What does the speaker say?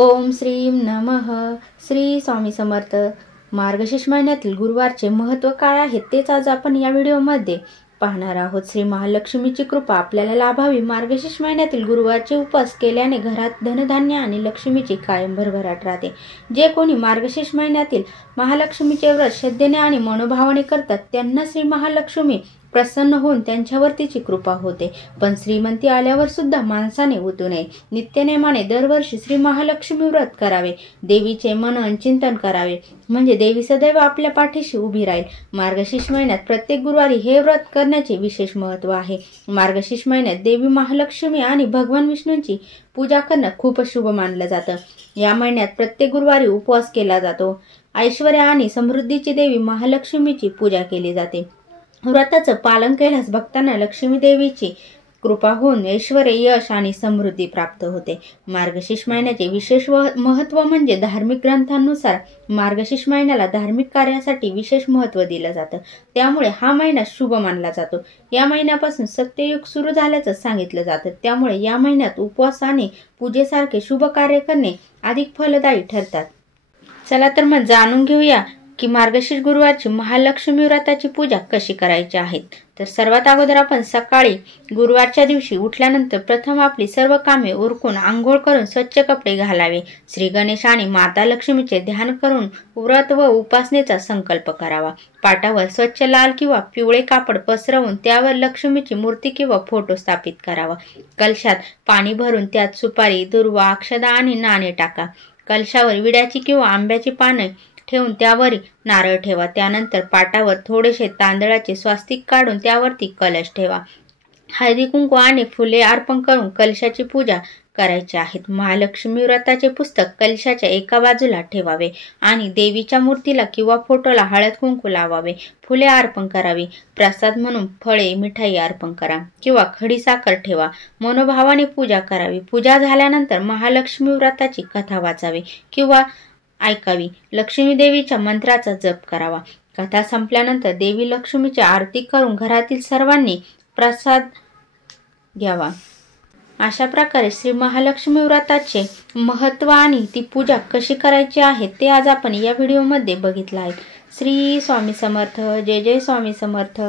ओम श्रीं नमः. श्री स्वामी समर्थ. मार्गशीर्ष महिन्यातील गुरुवारचे महत्त्व काय आहे तेच आज आपण या व्हिडिओमध्ये पाहणार आहोत. श्री महालक्ष्मीची कृपा आपल्याला लाभावी. मार्गशीर्ष महिन्यातील गुरुवारचे उपवास केल्याने घरात धनधान्य आणि लक्ष्मीची कायम भरभराट राहते. जे कोणी मार्गशीर्ष महिन्यातील महालक्ष्मीचे व्रत श्रद्धेने आणि मनोभावाने करतात त्यांना श्री महालक्ष्मी प्रसन्न होऊन त्यांच्यावर तिची कृपा होते. पण श्रीमंती आल्यावर सुद्धा माणसाने उतू नये. नित्यनेमाने दरवर्षी श्री महालक्ष्मी व्रत करावे. देवीचे मनन चिंतन करावे म्हणजे देवी सदैव आपल्या पाठीशी उभी राहील. मार्गशीर्ष महिन्यात प्रत्येक गुरुवारी हे व्रत करण्याचे विशेष महत्त्व आहे. मार्गशीर्ष महिन्यात देवी महालक्ष्मी आणि भगवान विष्णूंची पूजा करणं खूप शुभ मानलं जातं. या महिन्यात प्रत्येक गुरुवारी उपवास केला जातो. ऐश्वर्य आणि समृद्धीची देवी महालक्ष्मीची पूजा केली जाते. व्रताचं पालन केल्यास भक्तांना लक्ष्मी देवीची कृपा होऊन ऐश्वर्य, यश आणि समृद्धी प्राप्त होते. मार्गशीर्ष महिन्याचे विशेष महत्त्व म्हणजे धार्मिक ग्रंथांनुसार मार्गशीर्ष महिन्याला धार्मिक कार्यासाठी विशेष महत्त्व दिलं जातं. त्यामुळे हा महिना शुभ मानला जातो. या महिन्यापासून सत्ययुग सुरू झाल्याचं सांगितलं जातं. त्यामुळे या महिन्यात उपवास आणि पूजेसारखे शुभ कार्य करणे अधिक फलदायी ठरतात. चला तर मग जाणून घेऊया की मार्गशीर्ष गुरुवारची महालक्ष्मी व्रताची पूजा कशी करायची आहे. तर सर्वात अगोदर आपण सकाळी गुरुवारच्या दिवशी उठल्यानंतर प्रथम आपली सर्व कामे उरकून आंघोळ करून स्वच्छ कपडे घालावे. श्री गणेश आणि माता लक्ष्मीचे ध्यान करून व्रत व उपासनेचा संकल्प करावा. पाटावर स्वच्छ लाल किंवा पिवळे कापड पसरवून त्यावर लक्ष्मीची मूर्ती किंवा फोटो स्थापित करावा. कलशात पाणी भरून त्यात सुपारी, दुर्वा, अक्षदा आणि नाणे टाका. कलशावर विड्याची किंवा आंब्याची पाने ठेवून त्यावर नारळ ठेवा. त्यानंतर पाटावर थोडेसे तांदळाचे स्वास्तिक काढून त्यावरती कलश ठेवा. हळदी कुंकू आणि फुले अर्पण करून कलशाची पूजा करायची आहे. महालक्ष्मी व्रताचे पुस्तक कलशाच्या एका बाजूला ठेवावे आणि देवीच्या मूर्तीला किंवा फोटोला हळद कुंकू लावावे. फुले अर्पण करावी. प्रसाद म्हणून फळे, मिठाई अर्पण करा किंवा खडी साखर ठेवा. मनोभावाने पूजा करावी. पूजा झाल्यानंतर महालक्ष्मी व्रताची कथा वाचावी किंवा ऐकावी. लक्ष्मी देवीच्या मंत्राचा जप करावा. कथा संपल्यानंतर देवी लक्ष्मीची आरती करून घरातील सर्वांनी प्रसाद घ्यावा. अशा प्रकारे श्री महालक्ष्मी व्रताचे महत्त्व आणि ती पूजा कशी करायची आहे ते आज आपण या व्हिडिओमध्ये बघितलं आहे. श्री स्वामी समर्थ. जय जय स्वामी समर्थ.